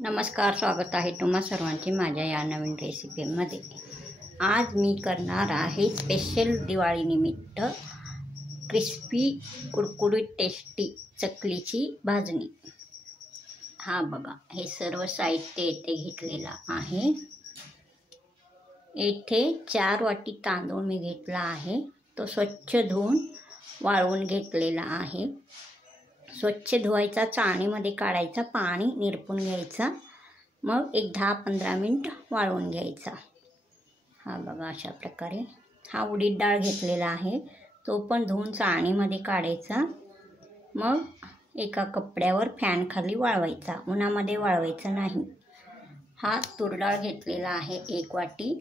नमस्कार, स्वागत आहे तुम्हा सर्वांचे माझ्या या नवीन रेसिपीमध्ये। आज मी करणार आहे स्पेशल दिवाळीनिमित्त क्रिस्पी कुरकुरीत टेस्टी चकलीची भाजणी। हा बघा, हे सर्व साहित्य येथे घेतलेला आहे। येथे 4 वाटी तांदूळ मी घेतला आहे। तो स्वच्छ धुवून वाळवून घेतलेला आहे। स्वच्छ धुवायचा, चाळणीमध्ये काढायचा, पाणी निरपून घ्यायचा, मग एक 10-15 मिनिट वाळवून घ्यायचा। हा बघा, अशा प्रकारे। हा उडीद डाळ घेतलेला आहे, तो पण धुवून चाळणीमध्ये काढायचा, मग एका कपड्यावर फॅन खाली वाळवायचा, उन्हामध्ये वाळवायचा नाही। हा तूर डाळ घेतलेला आहे 1 वाटी,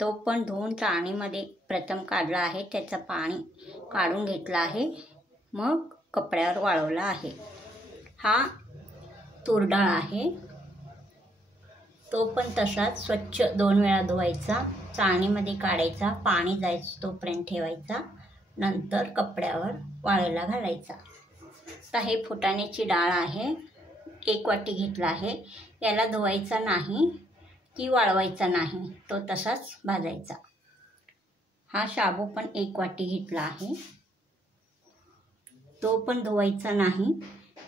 तो पण धुवून चाळणीमध्ये प्रथम काढला आहे, त्याचं पाणी काढून घेतला आहे, मग कपड्यावर वाळवला आहे। हा तूर डाळ आहे, तो पण तसाच स्वच्छ 2 वेळा धुवायचा, चाळणीमध्ये काढायचा, पाणी जायचं तोपर्यंत ठेवायचा, नंतर कपड्यावर वाळायला घालायचा। आता हे फुटाण्याची डाळ आहे, 1 वाटी घेतला आहे। याला धुवायचा नाही की वाळवायचा नाही, तो तसाच भाजायचा। हा शाबू पण 1 वाटी घेतला आहे, तो पण धुवायचा नाही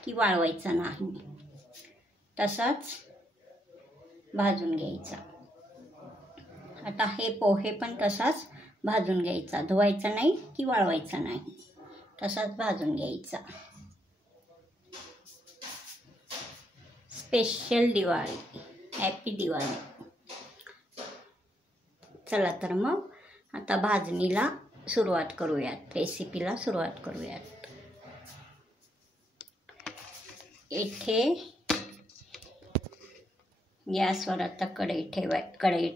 की वाळवायचा नाही, तसाच भाजून घ्यायचा। आता हे पोहे पण तसाच भाजून घ्यायचा, धुवायचा नाही की वाळवायचा नाही, तसाच भाजून घ्यायचा। Special Diwali, happy Diwali. चला तर मग आता भाजणीला सुरुवात करूयात, रेसिपीला सुरुवात करूयात। इथे गॅसवर आता कढई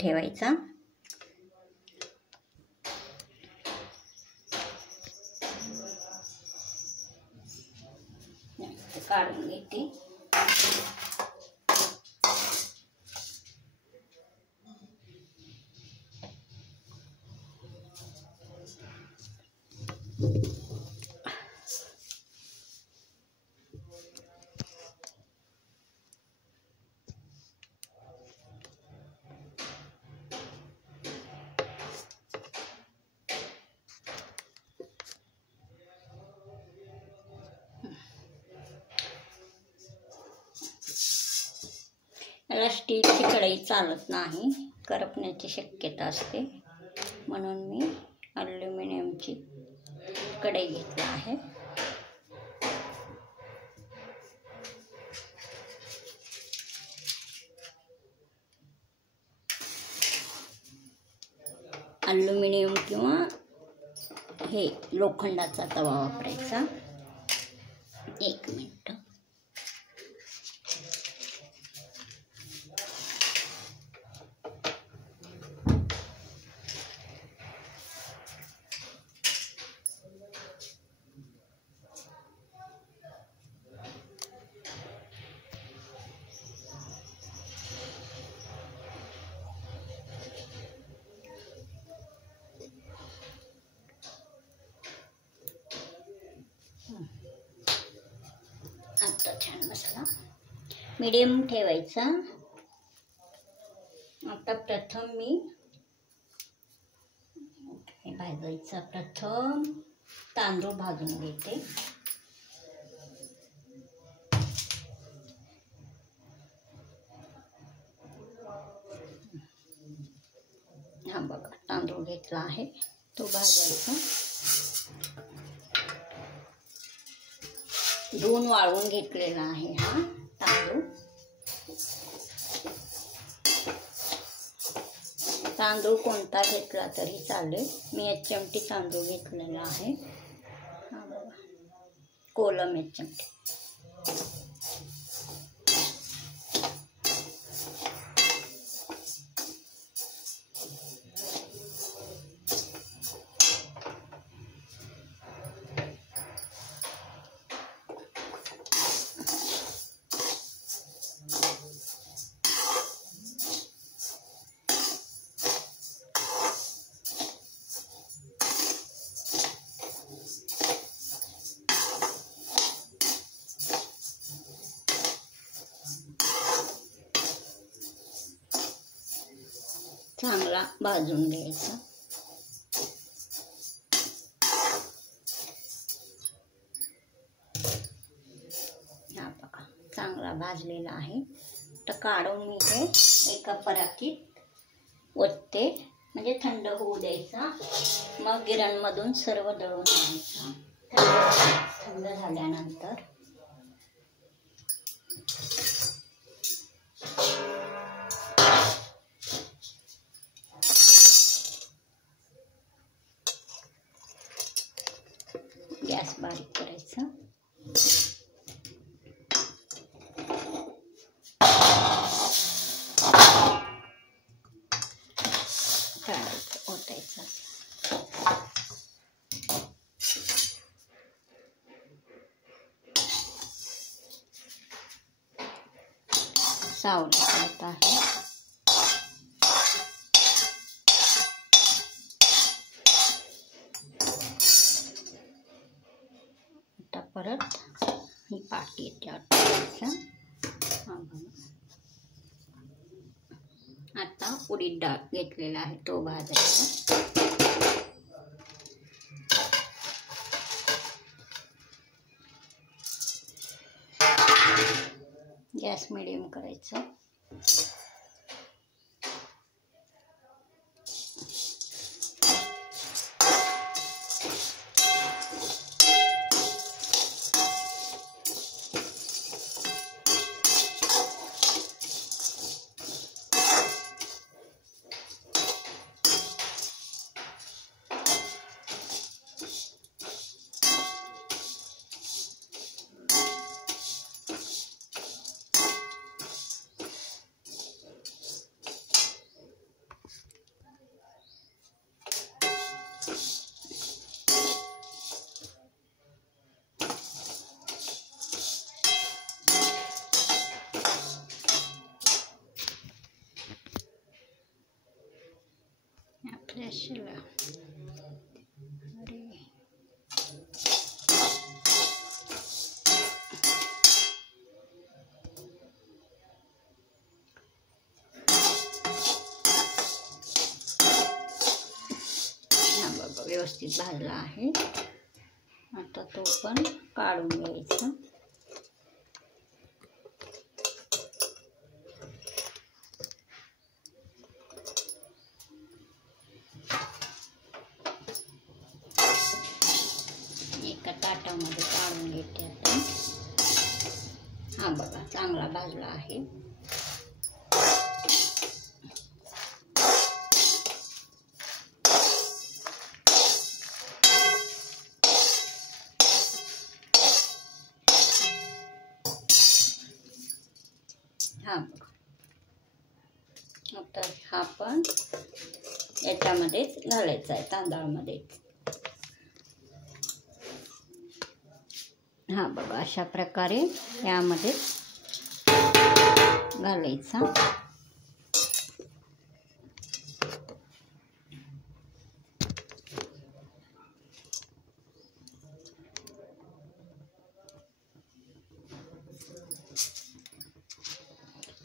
ठेवायचा। काढून घेते। याला स्टीलची कढई चालत नाही, करपण्याची शक्यता असते, म्हणून मी ॲल्युमिनियमची कढई घेतली आहे। ॲल्युमिनियम किंवा हे लोखंडाचा तवा वापरायचा। 1 मिनिट। आता छान मसाला मीडियम ठेवायचा। आता प्रथम मी भाजायचा, प्रथम तांदूळ भाजून घेते। हा बघा, तांदूळ घेतला आहे, तो भाजायचा। धुवून वाळवून घेतलेला आहे हा तांदूळ। तांदूळ कोणता घेतला तरी चालेल, मी 1 चमची तांदूळ घेतलेला आहे। हा बघा, कोलम 1 चमची। चांगला भाजून घ्यायचा. हा बघा चांगला भाजलेला आहे. तर काढून मी हे एका परातीत ओतते, म्हणजे थंड होऊ द्यायचा. मग गिरणमधून सर्व दळून आणायचा. थंड झाल्यानंतर गॅस बारीक करायचा. काढायचं, ओतायचं. सावली करत आहे. आता परत ही पाटी याच्यावर टाकायचं. आता उडीद डाळ घेतलेला आहे तो भाजायचा. गॅस मिडियम करायचं. आपल्या व्यवस्थित भाजला आहे. आता तो पण काढून घ्यायचा. एका ताटामध्ये काढून घेते आता. हा बघा चांगला भाजला आहे. हा बघा आता हा पण याच्यामध्येच घालायचा आहे, तांदळामध्ये. हा बघा अशा प्रकारे यामध्ये घालायचा.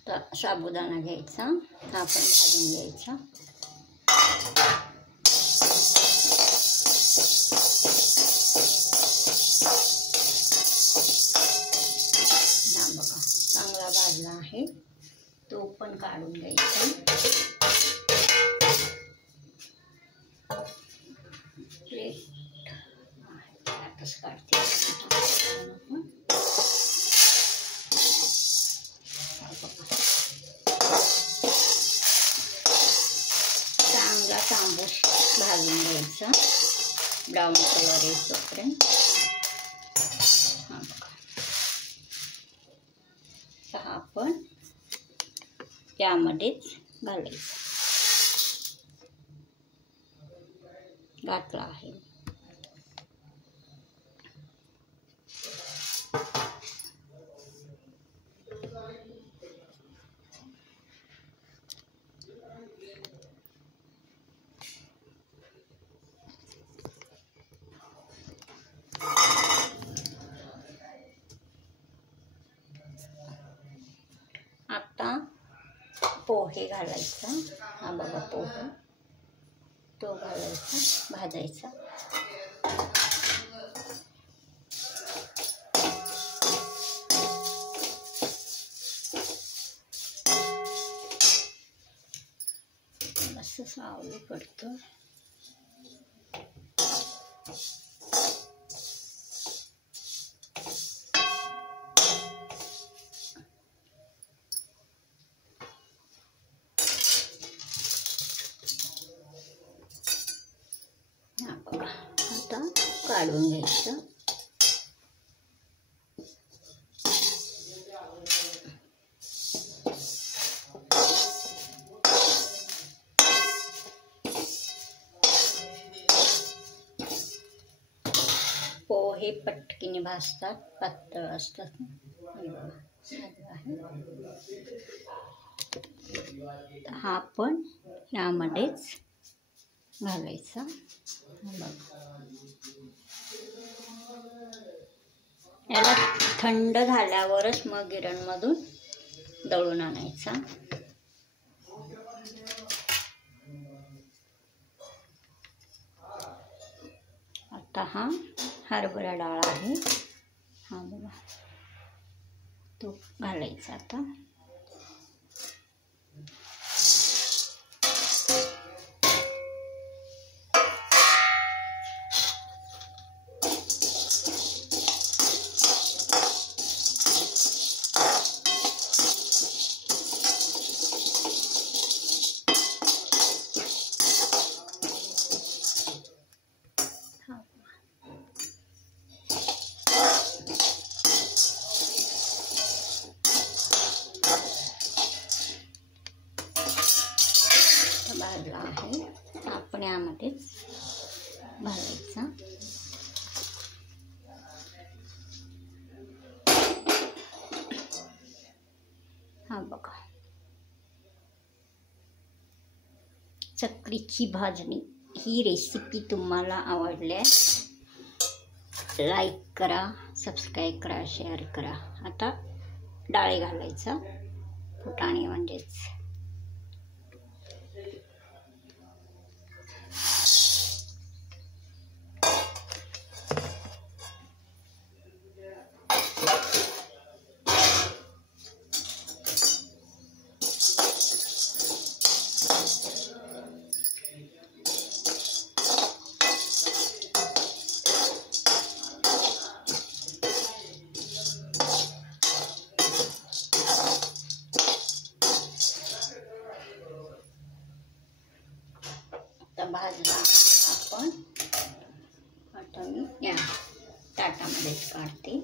तर साबुदाणा घ्यायचा, हा पण भाजून घ्यायचा. हा बघा चांगला भाजला आहे, तो पण काढून घ्यायचा. आताच काढते. चांगला तांबूस भाजून घ्यायचा, ब्राऊन कलर येईपर्यंत. हा बघा चहा पण यामध्येच घालायचा, घातला आहे. आता पोहे घालायचा, हा बघा पोहे, तो घालायचा, भाजायचा. असं सावली पडतो. आता काढून घ्यायचं. पोहे पटकीने भाजतात, पातळ असतात. हा पण यामध्येच घालायचा. याला थंड झाल्यावरच मग गिरणमधून दळून आणायचा. आता हा हरभरा डाळ आहे, हा बघा, तो घालायचा. आता भाजला आहे, आपण यामध्येच घालायचा. हा बघा, चकलीची भाजणी. ही रेसिपी तुम्हाला आवडल्यास लाईक करा, सबस्क्राईब करा, शेअर करा. आता डाळ घालायचा, फुटाणे म्हणजेच. भाजला आपण. आता मी या ताटामध्येच काढते.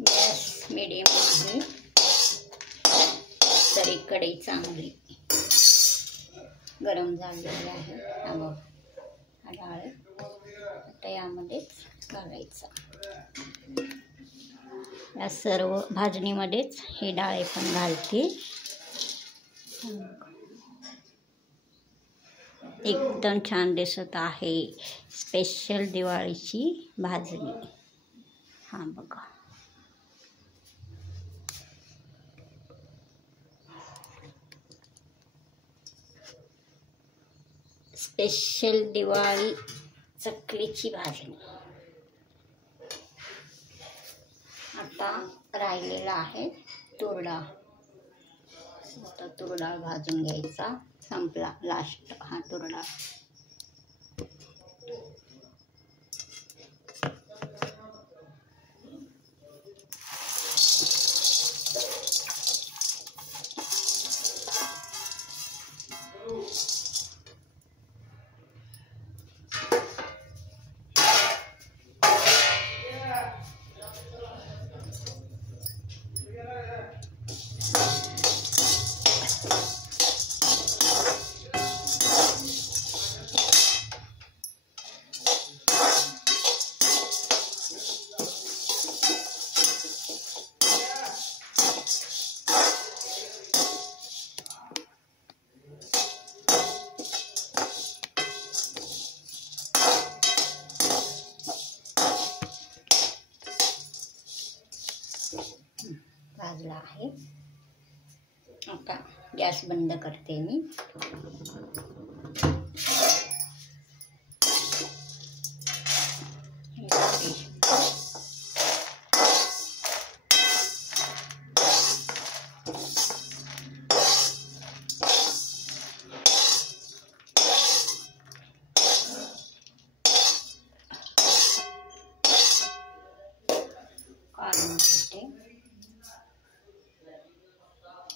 गॅस मीडियम आहे, तरी कढई चांगली गरम झालेली आहे. हा बघ, हा डाळ आता यामध्येच घालायचा. या सर्व भाजणीमध्येच हे डाळे पण घालते. एकदम छान दिसत आहे, स्पेशल दिवाळीची भाजणी. हा बघा, स्पेशल दिवाळी चकलीची भाजणी. आता राहिलेला आहे तूर डाळ. आता तूर डाळ भाजून घ्यायचा. संपला लास्ट हा तूर डाळ. आहे. आता गॅस बंद करते मी.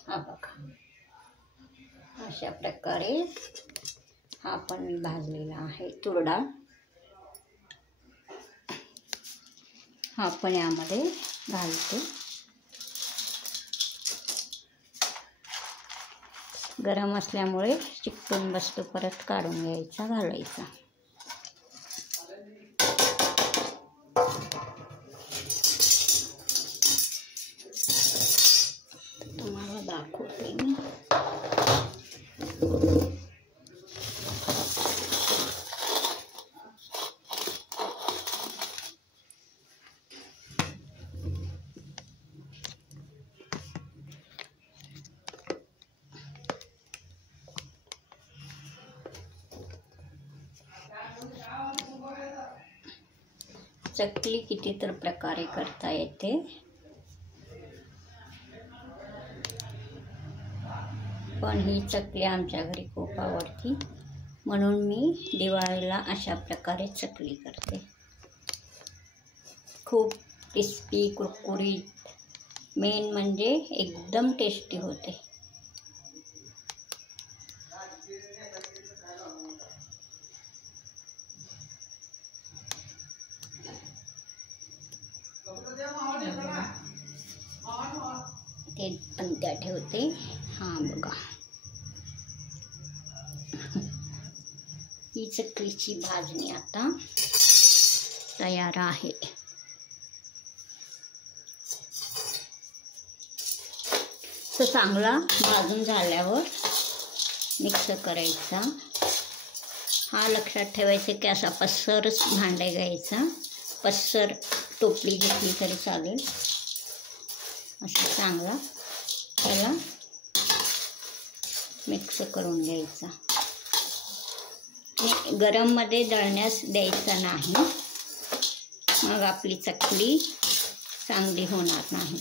हा बघा, अशा प्रकारे हा पण भाजलेला आहे तूर डाळ. हा पण यामध्ये घालते. गरम असल्यामुळे चिकटून बसतो, परत काढून घ्यायचा, घालायचा. तुम्हाला दाखवते मी. चकली किती तर प्रकारे करता येते. पण ही चकली आमच्या घरी खूप आवडती, म्हणून मी दिवाळीला अशा प्रकारे चकली करते. खूप क्रिस्पी, कुरकुरीत, मेन म्हणजे एकदम टेस्टी होते. ते पंत्या ठेवते. हां बघा, ही चकलीची भाजणी आता तयार आहे. तो चांगला भाजून झाल्यावर मिक्स करायचा. हा लक्षात ठेवायचं की असा पसरच भांडे घ्यायचा. पसर टोपली घेतली तरी चालेल. असं चांगला त्याला मिक्स करून घ्यायचा. गरममध्ये दळण्यास द्यायचा नाही, मग आपली चकली चांगली होणार नाही.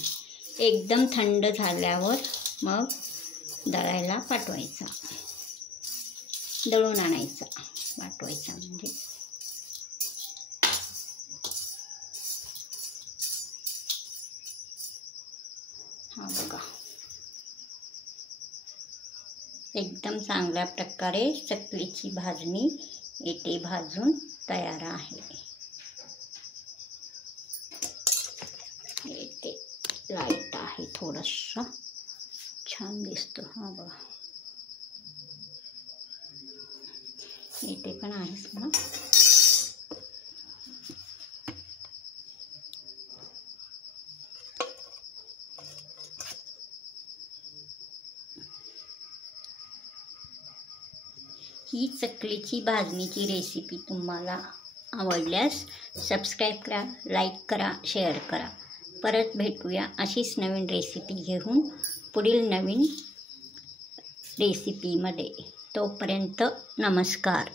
एकदम थंड झाल्यावर मग दळायला पाठवायचा, दळून आणायचा, पाठवायचा म्हणजे. हा बघा, एकदम चांगल्या प्रकारे चकलीची भाजणी येते, भाजून तयार आहे. येते लाईट आहे, थोडासा छान दिसतो. हा बघा, येते पण आहेच ना. ही चकलीची भाजणीची रेसिपी तुम्हाला आवडल्यास सबस्क्राईब करा, लाईक करा, शेअर करा. परत भेटूया अशीच नवीन रेसिपी घेऊन पुढील नवीन रेसिपीमध्ये. तोपर्यंत नमस्कार.